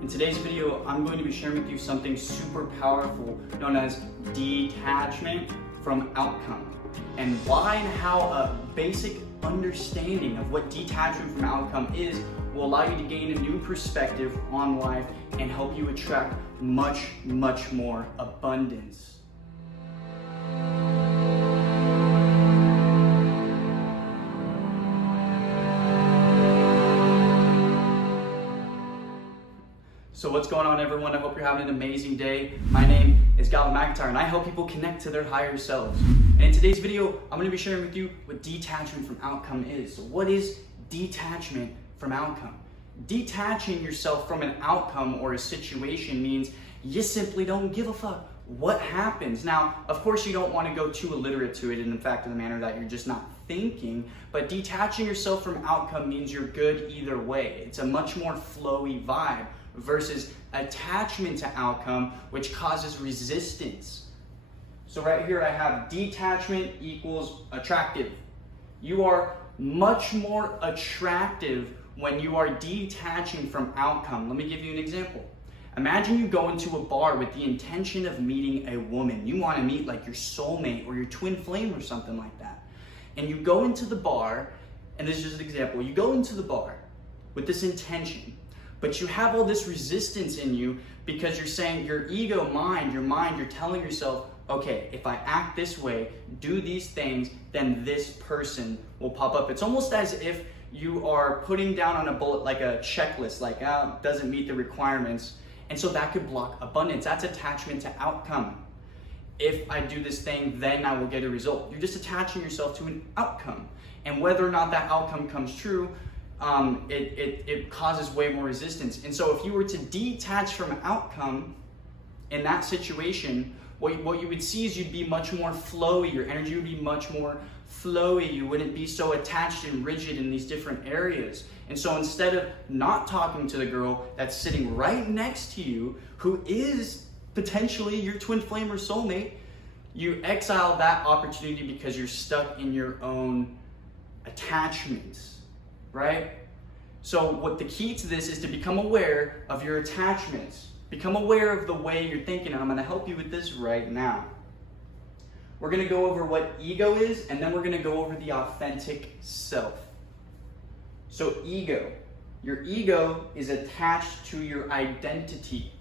In today's video, I'm going to be sharing with you something super powerful known as detachment from outcome, and why and how a basic understanding of what detachment from outcome is will allow you to gain a new perspective on life and help you attract much more abundance. So what's going on, everyone? I hope you're having an amazing day. My name is Galvin McIntyre, and I help people connect to their higher selves. And in today's video, I'm going to be sharing with you what detachment from outcome is. So what is detachment from outcome? Detaching yourself from an outcome or a situation means you simply don't give a fuck what happens. Now, of course, you don't want to go too illiterate to it in the fact of the manner that you're just not thinking, but detaching yourself from outcome means you're good either way. It's a much more flowy vibe versus attachment to outcome, which causes resistance. So right here I have detachment equals attractive. You are much more attractive when you are detaching from outcome. Let me give you an example. Imagine you go into a bar with the intention of meeting a woman. You want to meet like your soulmate or your twin flame or something like that. And you go into the bar, and this is just an example, you go into the bar with this intention, but you have all this resistance in you because you're saying your ego mind, you're telling yourself, okay, if I act this way, do these things, then this person will pop up. It's almost as if you are putting down on a bullet like a checklist, like doesn't meet the requirements. And so that could block abundance. That's attachment to outcome. If I do this thing, then I will get a result. You're just attaching yourself to an outcome. And whether or not that outcome comes true, it causes way more resistance. And so if you were to detach from outcome in that situation, what you would see is you'd be much more flowy. Your energy would be much more flowy. You wouldn't be so attached and rigid in these different areas. And so instead of not talking to the girl that's sitting right next to you, who is potentially your twin flame or soulmate, you exile that opportunity because you're stuck in your own attachments. Right? So what the key to this is to become aware of your attachments. Become aware of the way you're thinking, and I'm going to help you with this right now. We're going to go over what ego is, and then we're going to go over the authentic self. So ego. Your ego is attached to your identity.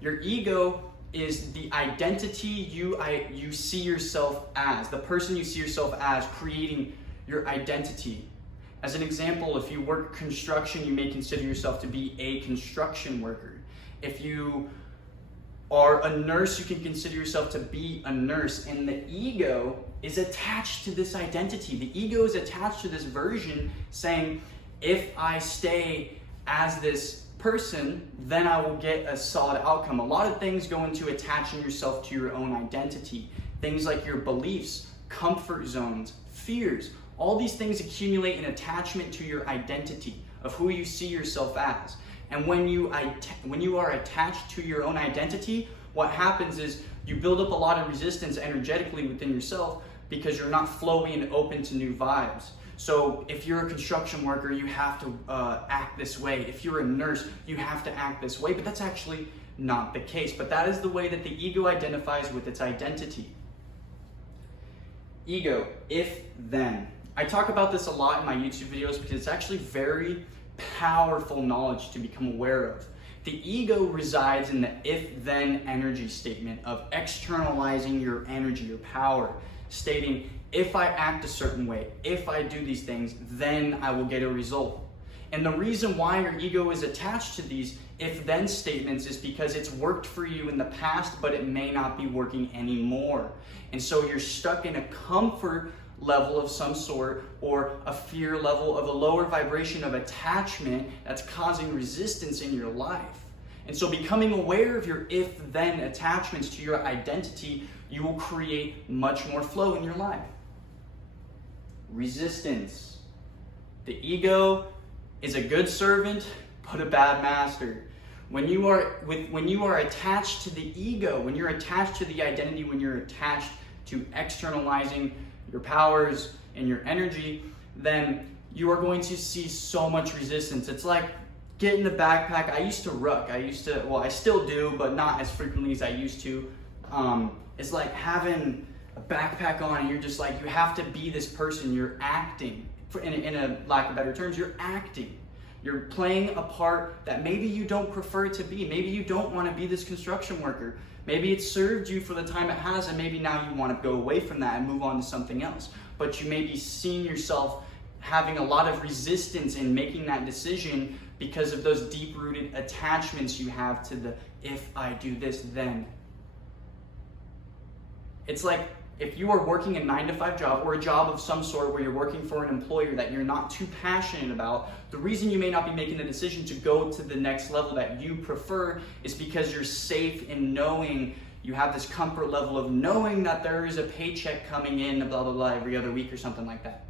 Your ego is the identity you see yourself as, the person you see yourself as, creating your identity. As an example, if you work construction, you may consider yourself to be a construction worker. If you are a nurse, you can consider yourself to be a nurse. And the ego is attached to this identity. The ego is attached to this version saying, if I stay as this person, then I will get a solid outcome. A lot of things go into attaching yourself to your own identity. Things like your beliefs, comfort zones, fears. All these things accumulate an attachment to your identity of who you see yourself as. And when you are attached to your own identity, what happens is you build up a lot of resistance energetically within yourself because you're not flowy and open to new vibes. So if you're a construction worker, you have to act this way. If you're a nurse, you have to act this way. But that's actually not the case. But that is the way that the ego identifies with its identity. Ego, if then. I talk about this a lot in my YouTube videos because it's actually very powerful knowledge to become aware of. The ego resides in the if-then energy statement of externalizing your energy, your power, stating, if I act a certain way, if I do these things, then I will get a result. And the reason why your ego is attached to these if-then statements is because it's worked for you in the past, but it may not be working anymore. And so you're stuck in a comfort level of some sort, or a fear level of a lower vibration of attachment that's causing resistance in your life. And so becoming aware of your if-then attachments to your identity, you will create much more flow in your life. Resistance. The ego is a good servant, but a bad master. When you are attached to the ego, when you're attached to the identity, when you're attached to externalizing your powers and your energy, then you are going to see so much resistance. It's like get in the backpack. I used to ruck. Well, I still do, but not as frequently as I used to. It's like having a backpack on and you're just like, you have to be this person. You're acting. In a lack of better terms, you're acting. You're playing a part that maybe you don't prefer to be. Maybe you don't want to be this construction worker. Maybe it served you for the time it has, and maybe now you want to go away from that and move on to something else. But you may be seeing yourself having a lot of resistance in making that decision because of those deep-rooted attachments you have to the if I do this, then. It's like if you are working a 9-to-5 job or a job of some sort where you're working for an employer that you're not too passionate about, the reason you may not be making the decision to go to the next level that you prefer is because you're safe in knowing, you have this comfort level of knowing that there is a paycheck coming in, blah, blah, blah, every other week or something like that.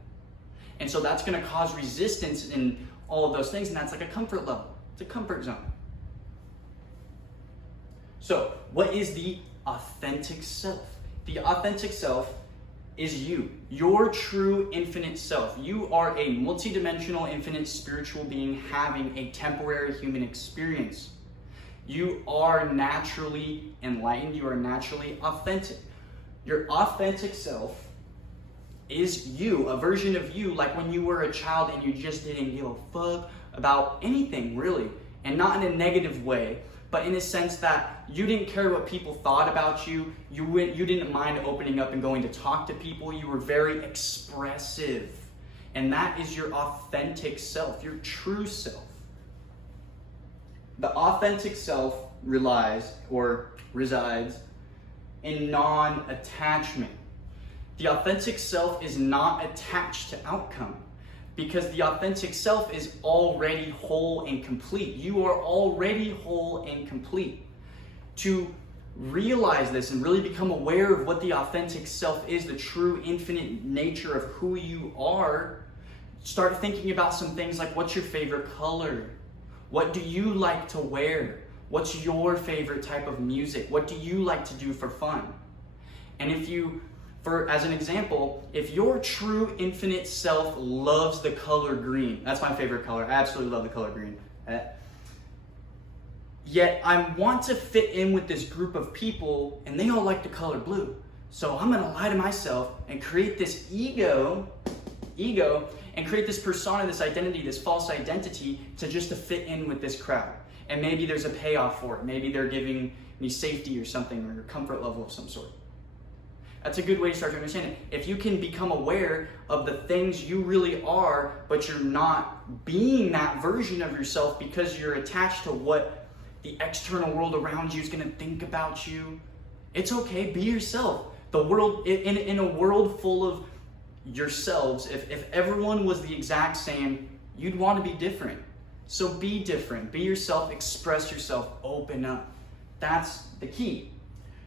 And so that's going to cause resistance in all of those things, and that's like a comfort level. It's a comfort zone. So what is the authentic self? The authentic self is you, your true infinite self. You are a multidimensional, infinite spiritual being having a temporary human experience. You are naturally enlightened. You are naturally authentic. Your authentic self is you, a version of you like when you were a child and you just didn't give a fuck about anything really, and not in a negative way, but in a sense that you didn't care what people thought about you. You didn't mind opening up and going to talk to people. You were very expressive. And that is your authentic self, your true self. The authentic self resides in non-attachment. The authentic self is not attached to outcome, because the authentic self is already whole and complete. You are already whole and complete. To realize this and really become aware of what the authentic self is, the true infinite nature of who you are, start thinking about some things like, what's your favorite color? What do you like to wear? What's your favorite type of music? What do you like to do for fun? And as an example, if your true infinite self loves the color green, that's my favorite color, I absolutely love the color green. Yet I want to fit in with this group of people and they all like the color blue. So I'm gonna lie to myself and create this ego, and create this persona, this identity, this false identity to fit in with this crowd. And maybe there's a payoff for it. Maybe they're giving me safety or something, or a comfort level of some sort. That's a good way to start to understand it. If you can become aware of the things you really are, but you're not being that version of yourself because you're attached to what the external world around you is going to think about you, it's okay, be yourself. The world, in a world full of yourselves, if everyone was the exact same, you'd want to be different. So be different, be yourself, express yourself, open up. That's the key.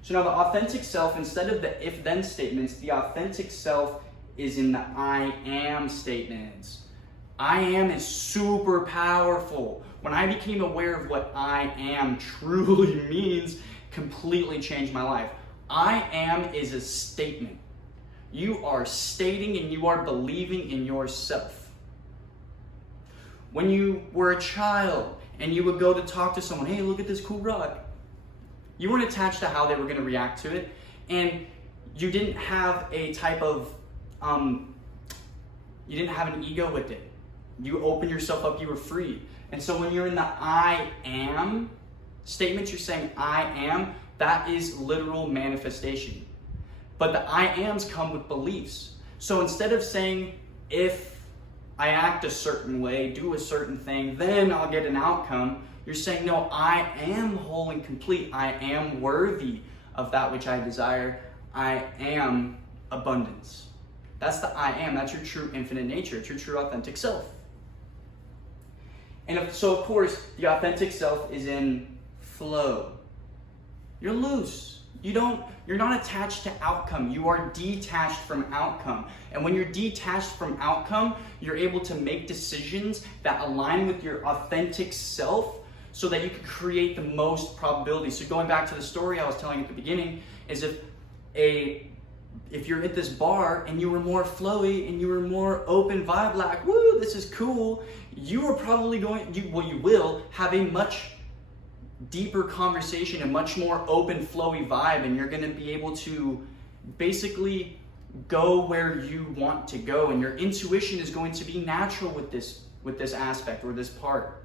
So now the authentic self, instead of the if-then statements, the authentic self is in the I am statements. I am is super powerful. When I became aware of what I am truly means, completely changed my life. I am is a statement. You are stating and you are believing in yourself. When you were a child and you would go to talk to someone, hey, look at this cool rock. You weren't attached to how they were going to react to it, and you didn't have a type of, you didn't have an ego with it. You opened yourself up, you were free. And so when you're in the I am statements, you're saying I am, that is literal manifestation. But the I ams come with beliefs. So instead of saying, if I act a certain way, do a certain thing, then I'll get an outcome, you're saying, no, I am whole and complete. I am worthy of that which I desire. I am abundance. That's the I am. That's your true infinite nature. It's your true authentic self. And so, of course, the authentic self is in flow. You're loose. You're not attached to outcome. You are detached from outcome. And when you're detached from outcome, you're able to make decisions that align with your authentic self, so that you can create the most probability. So going back to the story I was telling at the beginning, is if a if you're at this bar and you were more flowy and you were more open vibe, like, woo, this is cool, you are probably you will have a much deeper conversation, a much more open, flowy vibe, and you're gonna be able to basically go where you want to go, and your intuition is going to be natural with this aspect, or this part,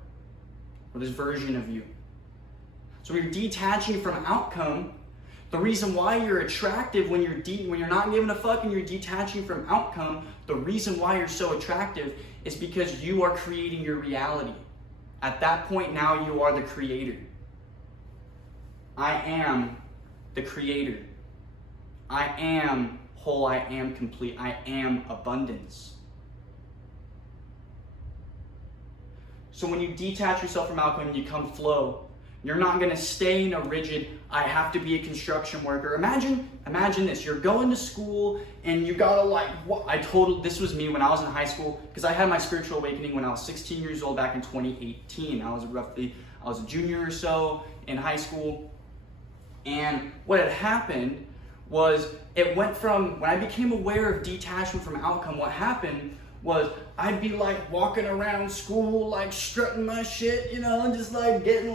or this version of you. So when you're detaching from outcome, the reason why you're attractive when you're not giving a fuck and you're detaching from outcome, the reason why you're so attractive is because you are creating your reality. At that point now, you are the creator. I am the creator. I am whole, I am complete, I am abundance. So when you detach yourself from outcome and you come flow, you're not gonna stay in a rigid, I have to be a construction worker. Imagine this, you're going to school and you gotta this was me when I was in high school, because I had my spiritual awakening when I was 16 years old back in 2018. I was a junior or so in high school. And what had happened was, it went from, when I became aware of detachment from outcome, what happened was I'd be like walking around school, like strutting my shit, and just like getting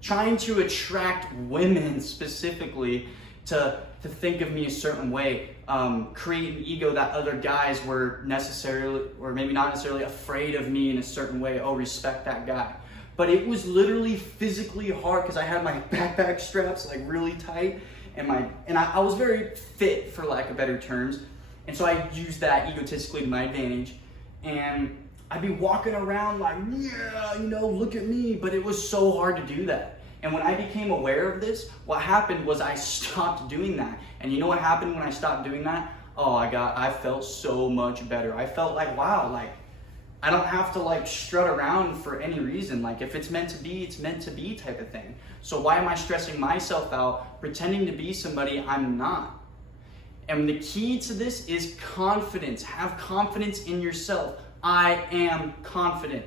trying to attract women specifically to think of me a certain way, create an ego that other guys were necessarily, or maybe not necessarily, afraid of me in a certain way. Oh, respect that guy. But it was literally physically hard because I had my backpack straps really tight, and I was very fit, for lack of better terms, and so I used that egotistically to my advantage, and I'd be walking around look at me, but it was so hard to do that. And when I became aware of this, what happened was I stopped doing that. And you know what happened when I stopped doing that? Oh, I felt so much better. I felt like, wow, I don't have to strut around for any reason. If it's meant to be, it's meant to be type of thing. So why am I stressing myself out, pretending to be somebody I'm not? And the key to this is confidence. Have confidence in yourself. I am confident.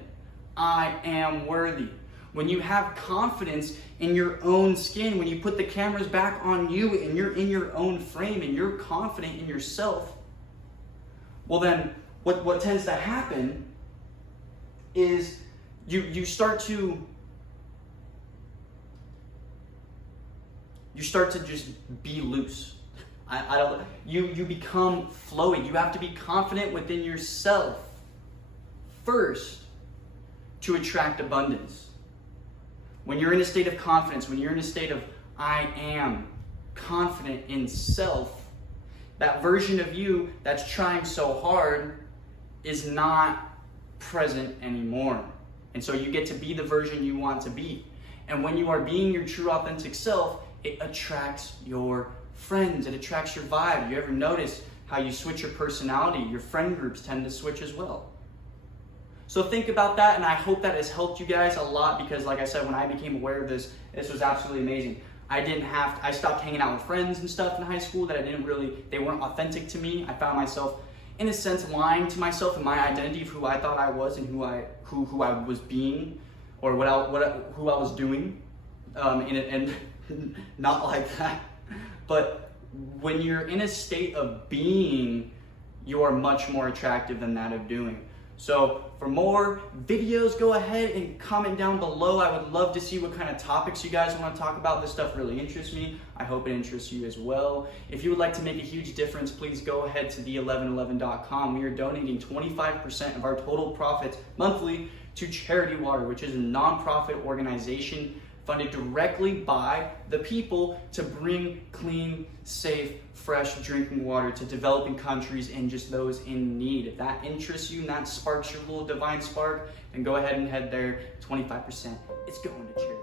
I am worthy. When you have confidence in your own skin, when you put the cameras back on you and you're in your own frame and you're confident in yourself, well then what tends to happen is you start to just be loose. You become flowy. You have to be confident within yourself first to attract abundance. When you're in a state of confidence, when you're in a state of I am confident in self, that version of you that's trying so hard is not present anymore. And so you get to be the version you want to be. And when you are being your true authentic self, it attracts your friends, it attracts your vibe. You ever notice how you switch your personality? Your friend groups tend to switch as well. So think about that, and I hope that has helped you guys a lot, because like I said, when I became aware of this was absolutely amazing. I stopped hanging out with friends and stuff in high school that they weren't authentic to me. I found myself, in a sense, lying to myself and my identity of who I thought I was and who I was being, or who I was doing, and not like that. But when you're in a state of being, you are much more attractive than that of doing. So for more videos, go ahead and comment down below. I would love to see what kind of topics you guys want to talk about. This stuff really interests me. I hope it interests you as well. If you would like to make a huge difference, please go ahead to the1111.com. We are donating 25% of our total profits monthly to Charity Water, which is a nonprofit organization funded directly by the people to bring clean, safe, fresh drinking water to developing countries and just those in need. If that interests you and that sparks your little divine spark, then go ahead and head there. 25%. It's going to charity.